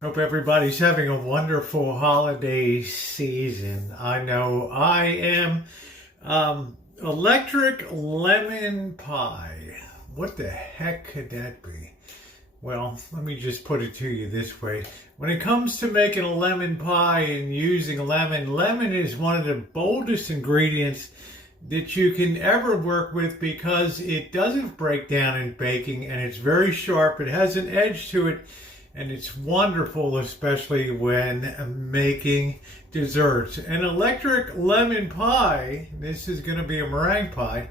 Hope everybody's having a wonderful holiday season. I know I am. Electric lemon pie. What the heck could that be? Well, let me just put it to you this way. When it comes to making a lemon pie and using lemon is one of the boldest ingredients that you can ever work with because it doesn't break down in baking and it's very sharp. It has an edge to it. And it's wonderful, especially when making desserts. An electric lemon pie, this is going to be a meringue pie,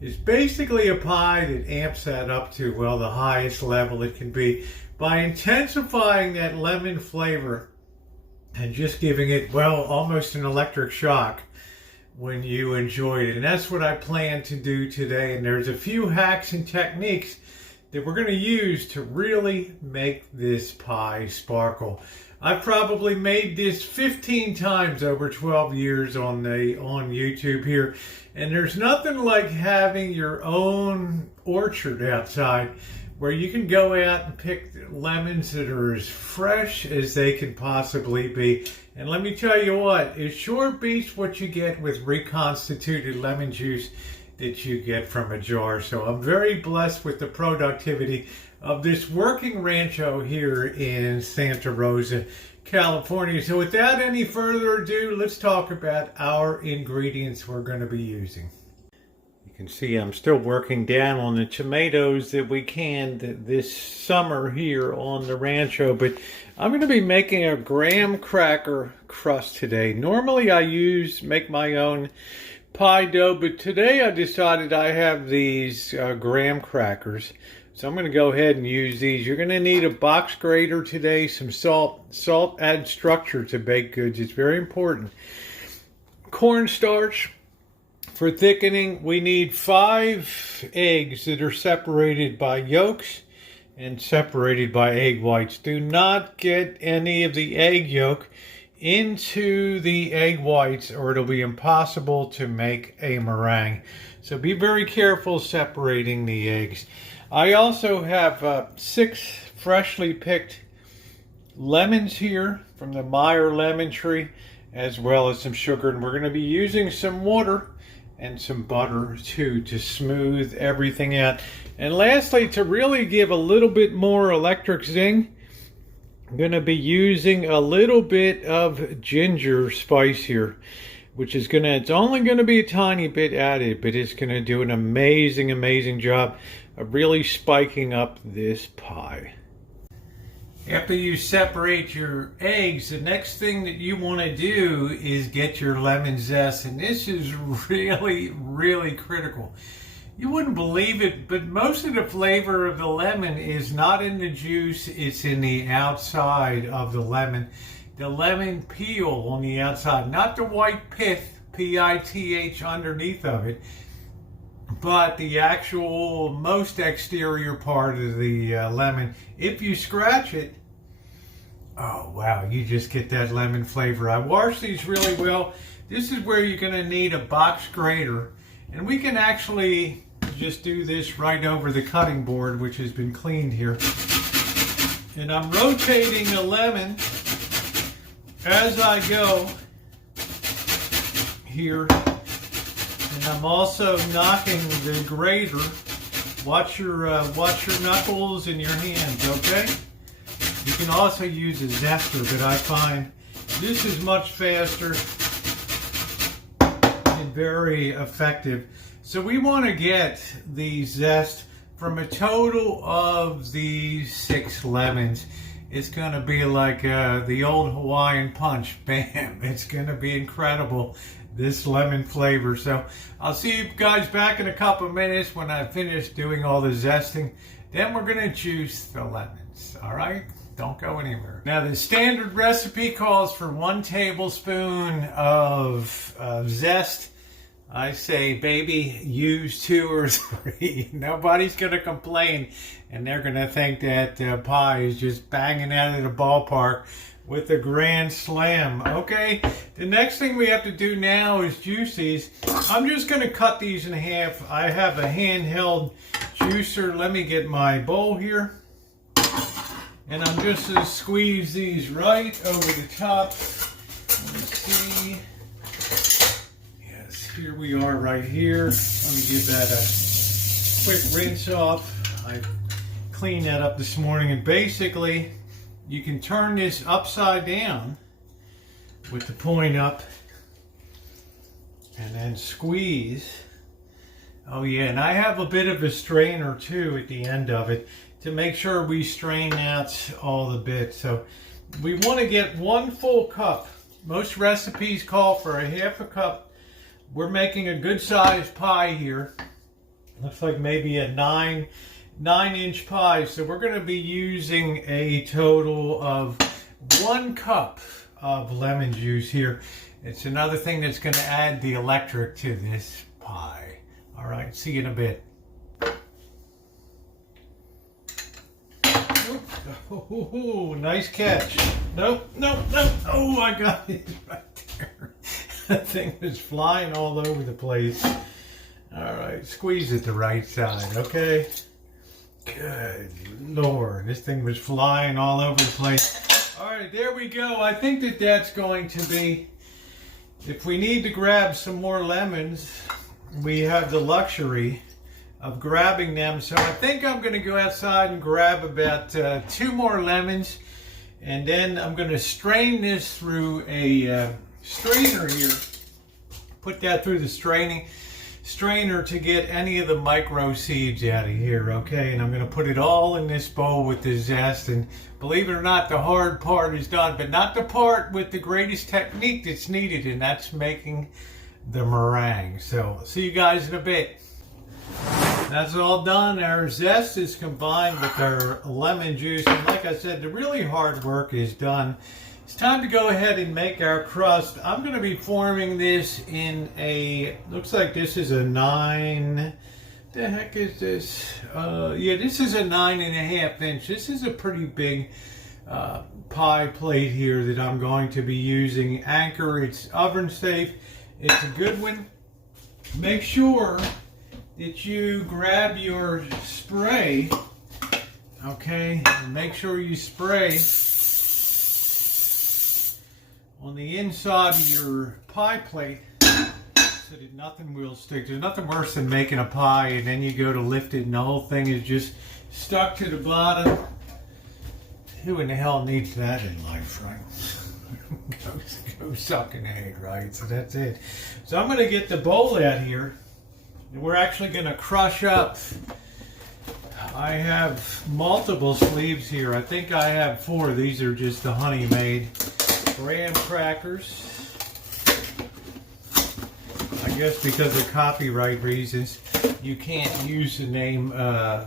is basically a pie that amps that up to, well, the highest level it can be by intensifying that lemon flavor and just giving it, well, almost an electric shock when you enjoy it. And that's what I plan to do today. And there's a few hacks and techniques that we're going to use to really make this pie sparkle. I've probably made this 15 times over 12 years on YouTube here, and there's nothing like having your own orchard outside where you can go out and pick lemons that are as fresh as they can possibly be. And let me tell you what, it sure beats what you get with reconstituted lemon juice that you get from a jar. So I'm very blessed with the productivity of this working rancho here in Santa Rosa, California. So without any further ado, let's talk about our ingredients we're going to be using. You can see I'm still working down on the tomatoes that we canned this summer here on the rancho, but I'm going to be making a graham cracker crust today. Normally I make my own pie dough, but today I decided I have these graham crackers, so I'm going to go ahead and use these. You're going to need a box grater today, some salt. Salt adds structure to baked goods. It's very important. Cornstarch for thickening. We need 5 eggs that are separated by yolks and separated by egg whites. Do not get any of the egg yolk into the egg whites or it'll be impossible to make a meringue. So be very careful separating the eggs. I also have 6 freshly picked lemons here from the Meyer lemon tree, as well as some sugar, and we're going to be using some water and some butter too to smooth everything out. And lastly, to really give a little bit more electric zing, I'm going to be using a little bit of ginger spice here, which is it's only going to be a tiny bit added, but it's going to do an amazing job of really spiking up this pie. After you separate your eggs, the next thing that you want to do is get your lemon zest, and this is really critical. You wouldn't believe it, but most of the flavor of the lemon is not in the juice, it's in the outside of the lemon. The lemon peel on the outside, not the white pith, P-I-T-H, underneath of it, but the actual most exterior part of the lemon. If you scratch it, oh wow, you just get that lemon flavor. I wash these really well. This is where you're going to need a box grater. And we can actually just do this right over the cutting board, which has been cleaned here. And I'm rotating the lemon as I go here. And I'm also knocking the grater. Watch your knuckles and your hands, okay? You can also use a zester, but I find this is much faster and very effective. So we want to get the zest from a total of these 6 lemons. It's going to be like the old Hawaiian punch. Bam! It's going to be incredible, this lemon flavor. So I'll see you guys back in a couple of minutes when I finish doing all the zesting. Then we're going to juice the lemons. All right? Don't go anywhere. Now the standard recipe calls for 1 tablespoon of zest. I say, baby, use 2 or 3. Nobody's going to complain, and they're going to think that pie is just banging out of the ballpark with a grand slam. Okay, the next thing we have to do now is juice these. I'm just going to cut these in half. I have a handheld juicer. Let me get my bowl here. And I'm just going to squeeze these right over the top. Let me see. Yes, here we are right here. Let me give that a quick rinse off. I cleaned that up this morning, and basically you can turn this upside down with the point up and then squeeze. Oh yeah, and I have a bit of a strainer too at the end of it to make sure we strain out all the bits. So we want to get 1 full cup. Most recipes call for a half a cup. We're making a good sized pie here. Looks like maybe a 9-inch pie. So we're going to be using a total of 1 cup of lemon juice here. It's another thing that's going to add the electric to this pie. All right, see you in a bit. Oh, nice catch. Nope. Oh, I got it right there. That thing was flying all over the place. All right, squeeze it the right side, okay? Good Lord, this thing was flying all over the place. All right, there we go. I think that that's going to be, if we need to grab some more lemons, we have the luxury of grabbing them. So I think I'm going to go outside and grab about 2 more lemons, and then I'm going to strain this through a strainer here. Put that through the strainer to get any of the micro seeds out of here, okay? And I'm going to put it all in this bowl with the zest, and believe it or not, the hard part is done, but not the part with the greatest technique that's needed, and that's making the meringue. So see you guys in a bit. That's all done. Our zest is combined with our lemon juice, and like I said, the really hard work is done. It's time to go ahead and make our crust. I'm going to be forming this in a, looks like this is a 9, the heck is this? Yeah, this is a 9.5 inch. This is a pretty big pie plate here that I'm going to be using. Anchor, it's oven safe. It's a good one. Make sure that you grab your spray, okay, and make sure you spray on the inside of your pie plate so that nothing will stick. There's nothing worse than making a pie and then you go to lift it and the whole thing is just stuck to the bottom. Who in the hell needs that in life, right? go suck an egg, right? So that's it. So I'm going to get the bowl out here, and we're actually going to crush up. I have multiple sleeves here. I think I have 4. These are just the honey made graham crackers. I guess because of copyright reasons, you can't use the name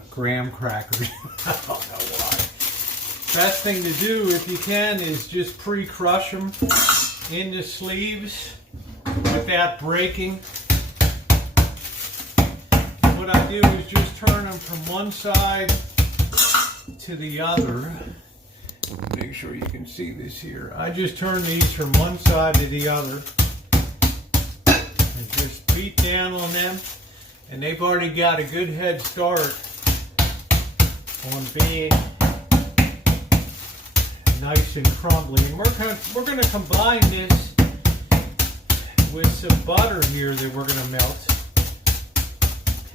graham crackers. I don't know why. Best thing to do, if you can, is just pre-crush them in the sleeves without breaking. What I do is just turn them from one side to the other. Make sure you can see this here. I just turn these from one side to the other and just beat down on them, and they've already got a good head start on being nice and crumbly. And we're going to combine this with some butter here that we're going to melt,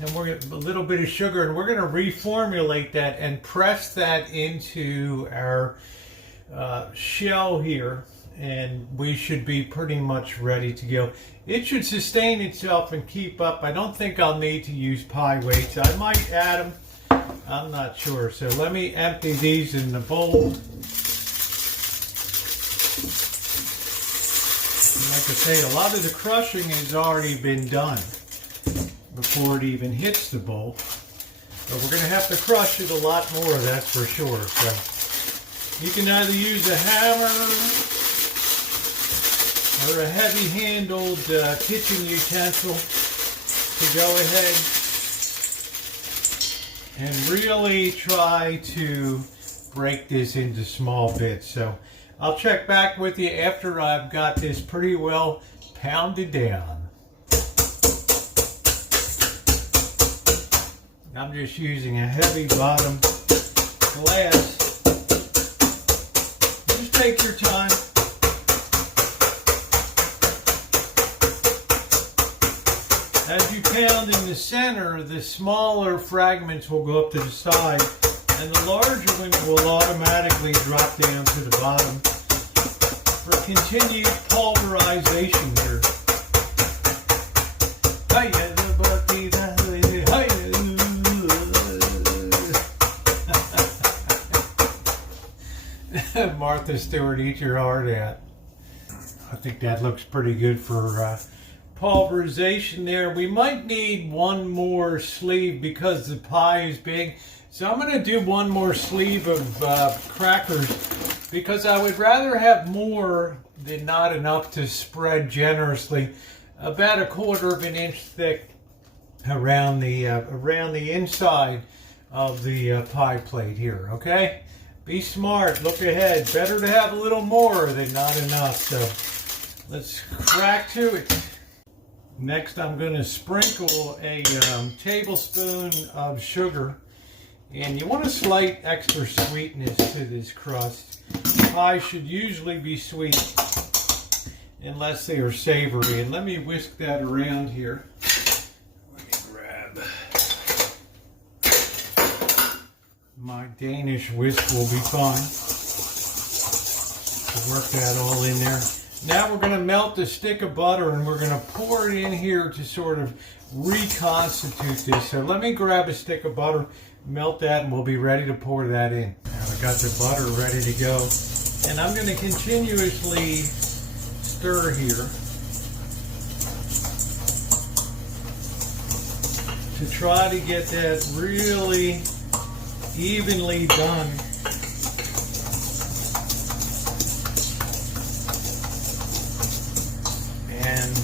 and we're going to a little bit of sugar, and we're going to reformulate that and press that into our shell here, and we should be pretty much ready to go. It should sustain itself and keep up. I don't think I'll need to use pie weights. I might add them. I'm not sure. So let me empty these in the bowl. Like I say, a lot of the crushing has already been done before it even hits the bowl. But we're going to have to crush it a lot more, that's for sure. So you can either use a hammer or a heavy-handled kitchen utensil to go ahead and really try to break this into small bits. So I'll check back with you after I've got this pretty well pounded down. I'm just using a heavy bottom glass take your time. As you pound in the center, the smaller fragments will go up to the side, and the larger ones will automatically drop down to the bottom for continued pulverization here. Martha Stewart, eat your heart out. I think that looks pretty good for pulverization there. We might need one more sleeve because the pie is big. So I'm going to do one more sleeve of crackers because I would rather have more than not enough to spread generously. About 1/4 of an inch thick around the inside of the pie plate here, okay? Be smart, look ahead. Better to have a little more than not enough. So let's crack to it. Next, I'm going to sprinkle a tablespoon of sugar. And you want a slight extra sweetness to this crust. Pie should usually be sweet unless they are savory. And let me whisk that around here. Let me grab my Danish whisk, will be fine. Work that all in there. Now we're going to melt a stick of butter and we're going to pour it in here to sort of reconstitute this. So let me grab a stick of butter, melt that, and we'll be ready to pour that in. Now I got the butter ready to go. And I'm going to continuously stir here to try to get that really evenly done. And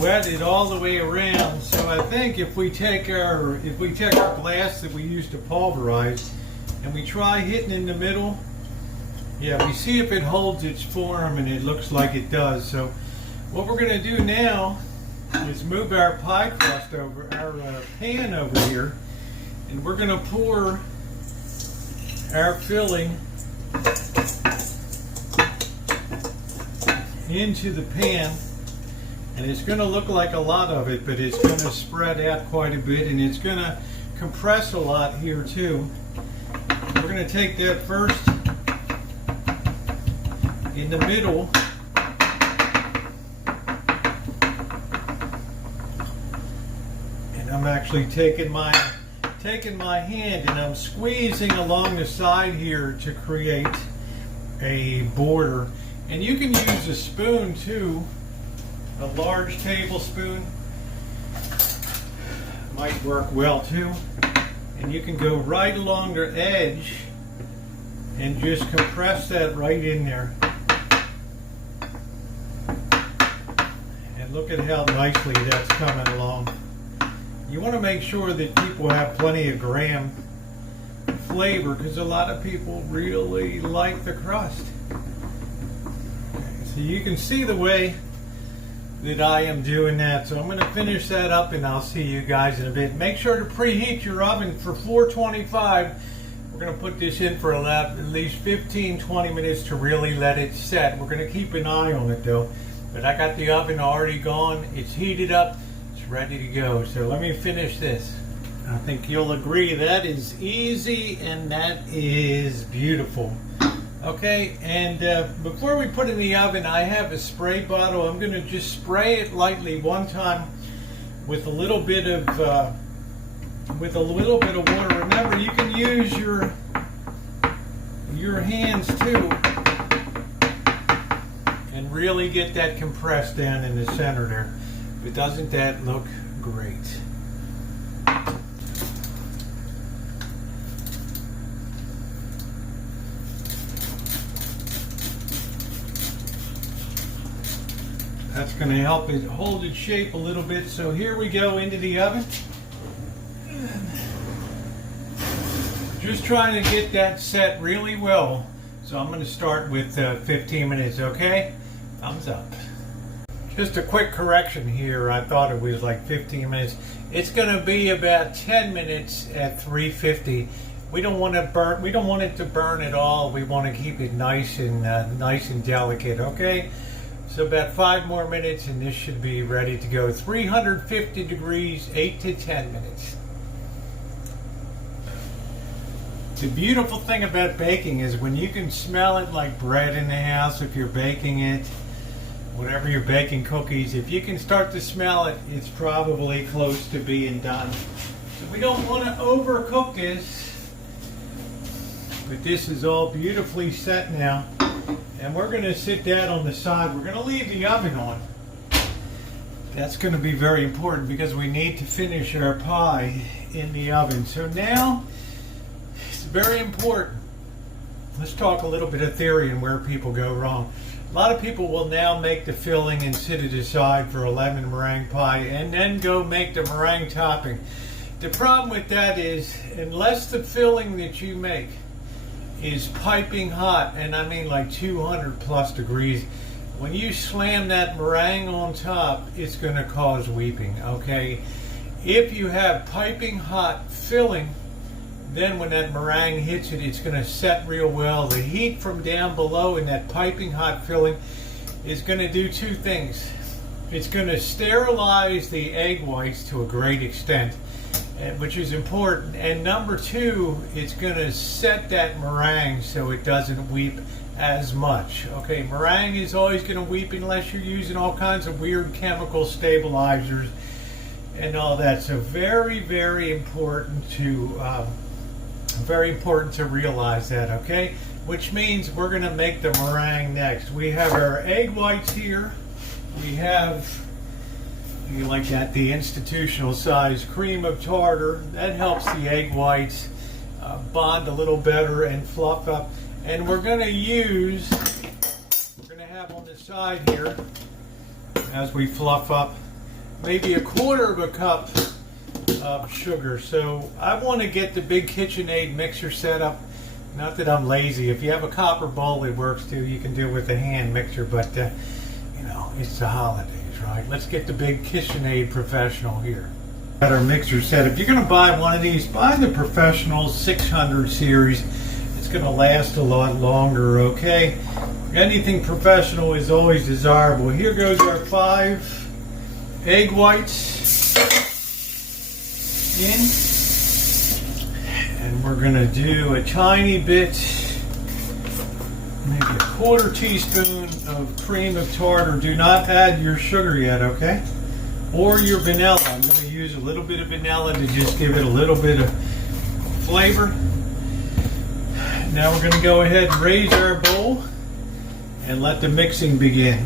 wet it all the way around. So I think if we take our glass that we use to pulverize and we try hitting in the middle, yeah, we see if it holds its form, and it looks like it does. So what we're going to do now is move our pie crust over, our pan over here, and we're going to pour our filling into the pan. And it's going to look like a lot of it, but it's going to spread out quite a bit, and it's going to compress a lot here too. We're going to take that first in the middle, and I'm actually taking my hand and I'm squeezing along the side here to create a border. And you can use a spoon too. A large tablespoon might work well too. And you can go right along the edge and just compress that right in there. And look at how nicely that's coming along. You want to make sure that people have plenty of graham flavor because a lot of people really like the crust. Okay, so you can see the way that I am doing that. So I'm going to finish that up and I'll see you guys in a bit. Make sure to preheat your oven for 425. We're going to put this in for at least 15-20 minutes to really let it set. We're going to keep an eye on it though. But I got the oven already gone. It's heated up. It's ready to go. So let me finish this. I think you'll agree that is easy and that is beautiful. Okay, and before we put it in the oven, I have a spray bottle. I'm going to just spray it lightly one time with a little bit of water. Remember, you can use your hands too, and really get that compressed down in the center there. But doesn't that look great? That's going to help it hold its shape a little bit. So here we go into the oven. Just trying to get that set really well. So I'm going to start with 15 minutes, okay? Thumbs up. Just a quick correction here. I thought it was like 15 minutes. It's going to be about 10 minutes at 350. We don't want to burn. We don't want it to burn at all. We want to keep it nice and delicate. Okay. So about 5 more minutes, and this should be ready to go. 350 degrees, 8 to 10 minutes. The beautiful thing about baking is when you can smell it like bread in the house, if you're baking it, whatever you're baking, cookies, if you can start to smell it, it's probably close to being done. So we don't want to overcook this, but this is all beautifully set now. And we're going to sit that on the side. We're going to leave the oven on. That's going to be very important because we need to finish our pie in the oven. So now, it's very important. Let's talk a little bit of theory and where people go wrong. A lot of people will now make the filling and sit it aside for a lemon meringue pie and then go make the meringue topping. The problem with that is, unless the filling that you make is piping hot, and I mean like 200 plus degrees, when you slam that meringue on top, it's going to cause weeping, okay? If you have piping hot filling, then when that meringue hits it, it's going to set real well. The heat from down below in that piping hot filling is going to do 2 things. It's going to sterilize the egg whites to a great extent, which is important. And number 2, it's going to set that meringue so it doesn't weep as much. Okay, meringue is always going to weep unless you're using all kinds of weird chemical stabilizers and all that. So very, very important to realize that, okay? Which means we're going to make the meringue next. We have our egg whites here. We have, you like that, the institutional size cream of tartar. That helps the egg whites bond a little better and fluff up. And we're going to have on the side here, as we fluff up, maybe 1/4 cup of sugar. So I want to get the big KitchenAid mixer set up. Not that I'm lazy. If you have a copper bowl, it works too. You can do it with a hand mixer, but you know, it's the holidays, right? Let's get the big KitchenAid Professional here. Got our mixer set. If you're going to buy one of these, buy the Professional 600 series. It's going to last a lot longer, okay? Anything professional is always desirable. Here goes our 5 egg whites in. And we're going to do a tiny bit, maybe 1/4 teaspoon of cream of tartar. Do not add your sugar yet, okay? Or your vanilla. I'm going to use a little bit of vanilla to just give it a little bit of flavor. Now we're going to go ahead and raise our bowl and let the mixing begin.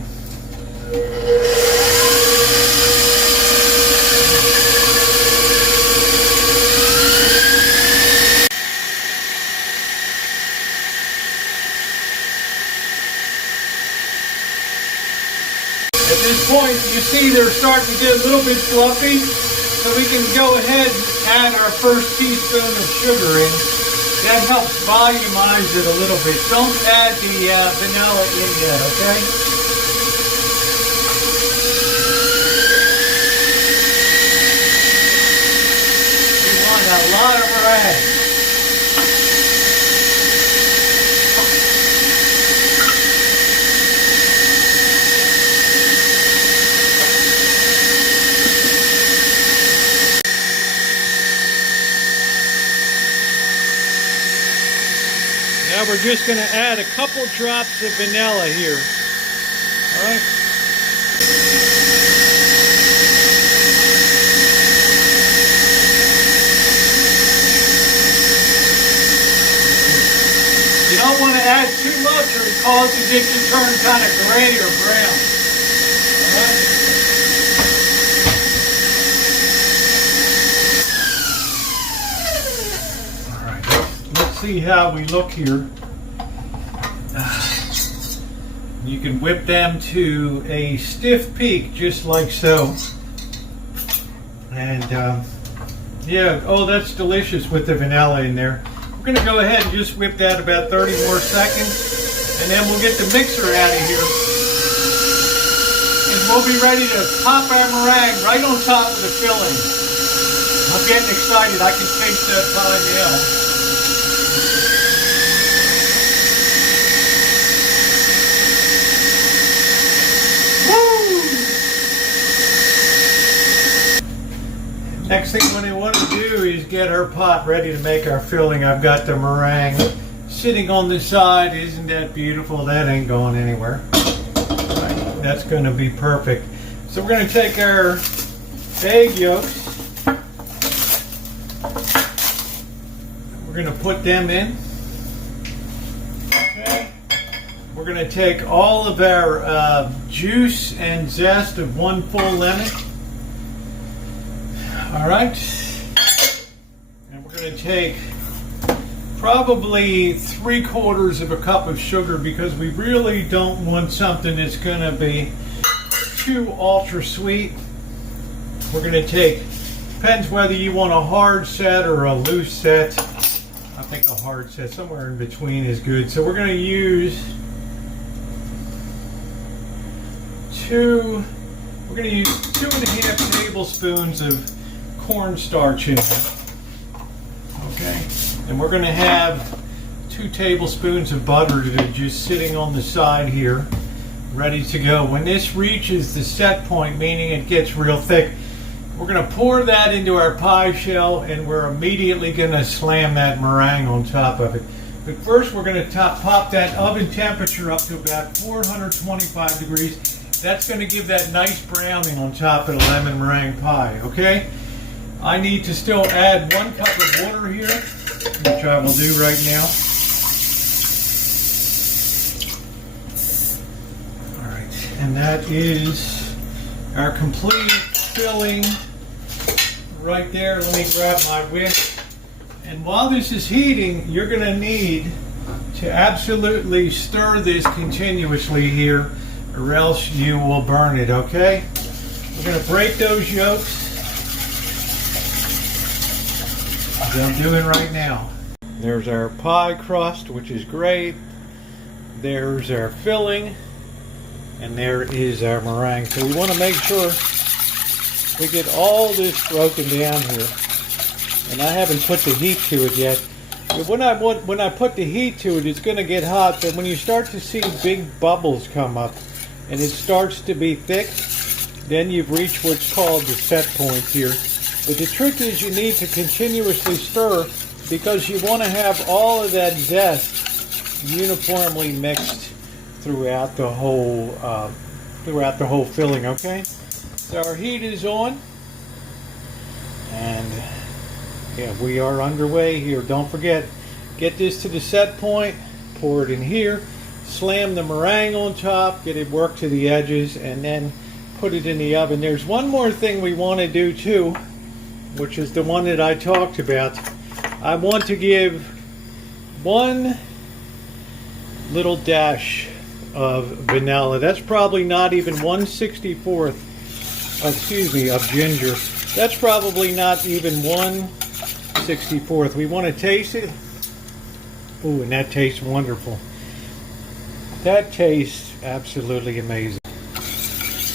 At this point, you see they're starting to get a little bit fluffy, so we can go ahead and add our first teaspoon of sugar in. That helps volumize it a little bit. Don't add the vanilla in yet, okay? We want a lot of meringue. Now we're just going to add a couple drops of vanilla here. All right. You don't want to add too much or it causes it to turn kind of gray or brown. All right. Let's see how we look here. You can whip them to a stiff peak, just like so. And yeah, oh, that's delicious with the vanilla in there. We're going to go ahead and just whip that about 30 more seconds, and then we'll get the mixer out of here. And we'll be ready to pop our meringue right on top of the filling. I'm getting excited. I can taste that pie now. Next thing what I want to do is get our pot ready to make our filling. I've got the meringue sitting on the side. Isn't that beautiful? That ain't going anywhere. Right, that's going to be perfect. So we're going to take our egg yolks. We're going to put them in. Okay. We're going to take all of our juice and zest of 1 full lemon. All right, and we're going to take probably 3/4 of a cup of sugar because we really don't want something that's going to be too ultra sweet. We're going to take, depends whether you want a hard set or a loose set. I think a hard set, somewhere in between is good. So we're going to use 2.5 tablespoons of cornstarch in there. Okay, and we're going to have 2 tablespoons of butter that are just sitting on the side here, ready to go. When this reaches the set point, meaning it gets real thick, we're going to pour that into our pie shell, and we're immediately going to slam that meringue on top of it. But first, we're going to pop that oven temperature up to about 425 degrees. That's going to give that nice browning on top of the lemon meringue pie. Okay. I need to still add 1 cup of water here, which I will do right now. All right, and that is our complete filling right there. Let me grab my whisk. And while this is heating, you're going to need to absolutely stir this continuously here, or else you will burn it, okay? We're going to break those yolks. I'm doing right now. There's our pie crust, which is great. There's our filling, and there is our meringue. So we want to make sure we get all this broken down here. And I haven't put the heat to it yet. But when I put the heat to it, it's going to get hot. But when you start to see big bubbles come up, and it starts to be thick, then you've reached what's called the set point here. But the trick is you need to continuously stir because you want to have all of that zest uniformly mixed throughout the whole filling. Okay, so our heat is on, and yeah, we are underway here. Don't forget, get this to the set point, pour it in here, slam the meringue on top, get it worked to the edges, and then put it in the oven. There's one more thing we want to do too, which is the one that I talked about. I want to give 1 little dash of vanilla. That's probably not even 1/64, of ginger. That's probably not even 1/64. We want to taste it. Ooh, and that tastes wonderful. That tastes absolutely amazing.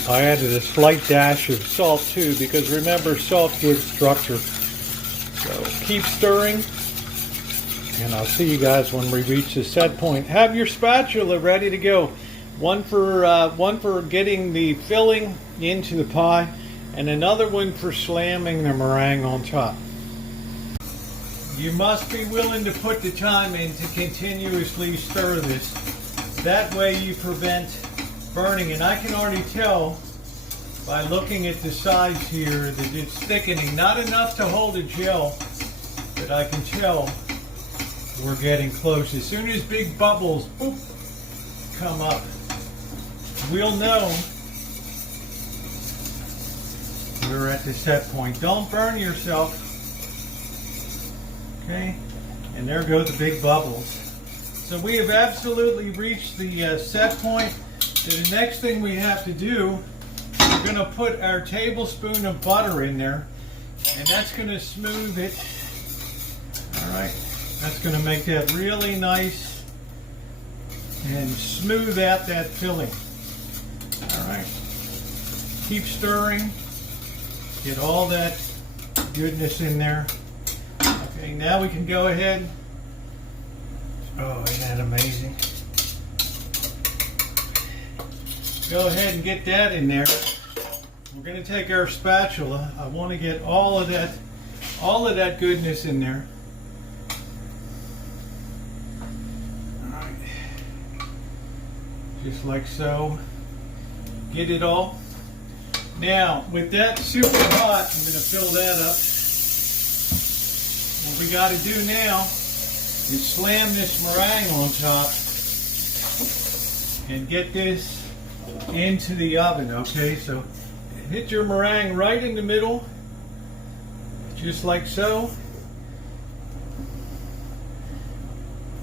I added a slight dash of salt too, because remember, salt gives structure. So keep stirring, and I'll see you guys when we reach the set point. Have your spatula ready to go. One for getting the filling into the pie, and another one for slamming the meringue on top. You must be willing to put the time in to continuously stir this. That way you prevent burning, and I can already tell by looking at the sides here that it's thickening. Not enough to hold a gel, but I can tell we're getting close. As soon as big bubbles boop, come up, we'll know we're at the set point. Don't burn yourself. Okay, and there go the big bubbles. So we have absolutely reached the set point. So the next thing we have to do, we're going to put our tablespoon of butter in there, and that's going to smooth it. All right, that's going to make that really nice and smooth out that filling. All right, keep stirring, get all that goodness in there. Okay, now we can go ahead. Oh, isn't that amazing? Go ahead and get that in there. we're going to take our spatula. I want to get all of that goodness in there. All right. Just like so. Get it all. Now, with that super hot, I'm going to fill that up. What we got to do now is slam this meringue on top and get this into the oven, okay? So hit your meringue right in the middle, just like so.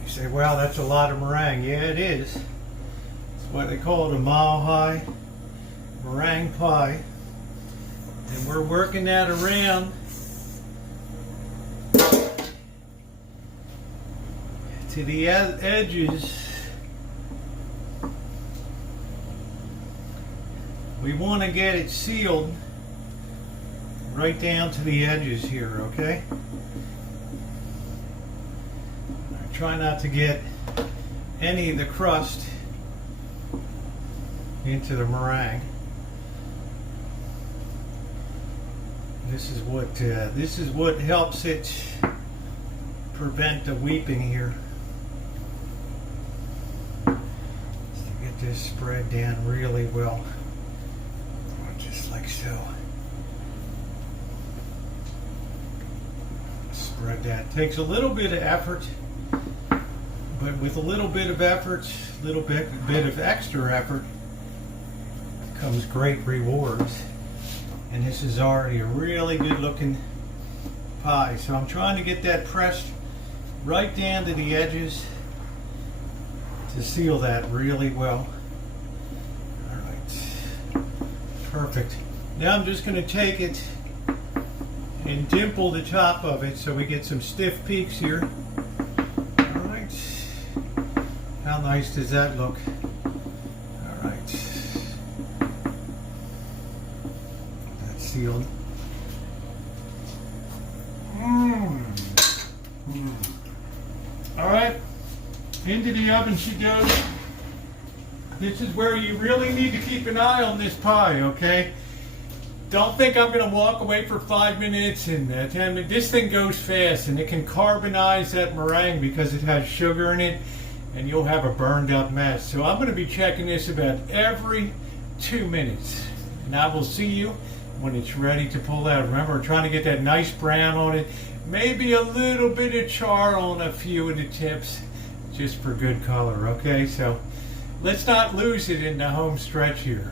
You say, wow, that's a lot of meringue. Yeah, it is. It's what they call it, a mile-high meringue pie. And we're working that around to the edges. We want to get it sealed right down to the edges here, okay? Try not to get any of the crust into the meringue. This is what helps it prevent the weeping here. Just to get this spread down really well, just like so. Spread that. Takes a little bit of effort, but with a little bit of effort, little bit of extra effort, comes great rewards. And this is already a really good looking pie. So I'm trying to get that pressed right down to the edges to seal that really well. All right, perfect. Now I'm just going to take it and dimple the top of it so we get some stiff peaks here. All right, how nice does that look? All right. Sealed. All right, into the oven she goes. This is where you really need to keep an eye on this pie, okay? Don't think I'm going to walk away for 5 minutes and 10 minutes. This thing goes fast, and it can carbonize that meringue because it has sugar in it, and you'll have a burned up mess. So I'm going to be checking this about every 2 minutes, and I will see you when it's ready to pull out. Remember, we're trying to get that nice brown on it. Maybe a little bit of char on a few of the tips, just for good color, okay? So let's not lose it in the home stretch here.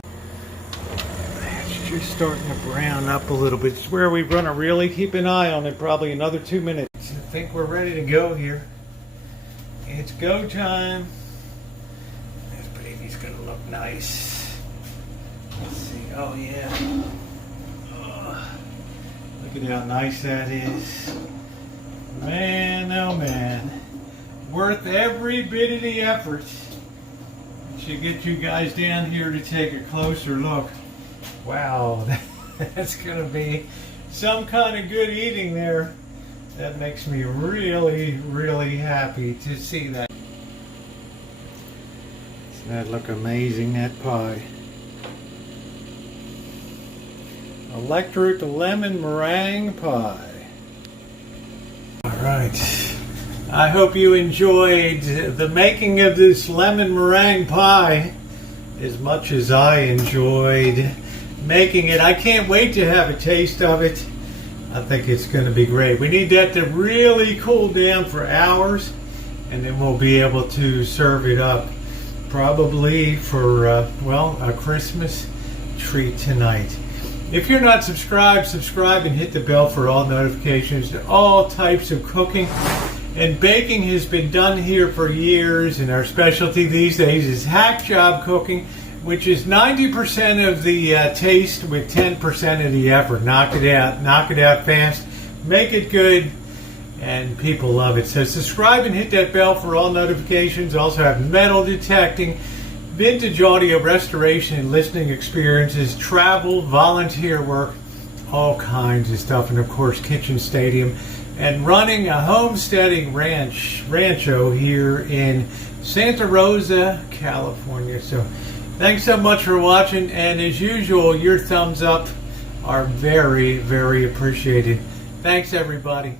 It's just starting to brown up a little bit. It's where we're gonna really keep an eye on it, probably another 2 minutes. I think we're ready to go here. It's go time. This baby's gonna look nice. Let's see, oh yeah. Look at how nice that is. Man, oh man. Worth every bit of the effort. Should get you guys down here to take a closer look. Wow, that's going to be some kind of good eating there. That makes me really, really happy to see that. Doesn't that look amazing, that pie? Electric lemon meringue pie. All right. I hope you enjoyed the making of this lemon meringue pie as much as I enjoyed making it. I can't wait to have a taste of it. I think it's going to be great. We need that to really cool down for hours, and then we'll be able to serve it up probably for, a Christmas treat tonight. If you're not subscribed, subscribe and hit the bell for all notifications. All types of cooking and baking has been done here for years, and our specialty these days is hack job cooking, which is 90% of the taste with 10% of the effort. Knock it out fast, make it good, and people love it. So subscribe and hit that bell for all notifications. Also have metal detecting, vintage audio restoration and listening experiences, travel, volunteer work, all kinds of stuff, and of course kitchen stadium, and running a homesteading rancho here in Santa Rosa, California. So Thanks so much for watching, and as usual, your thumbs up are very, very appreciated. Thanks, everybody.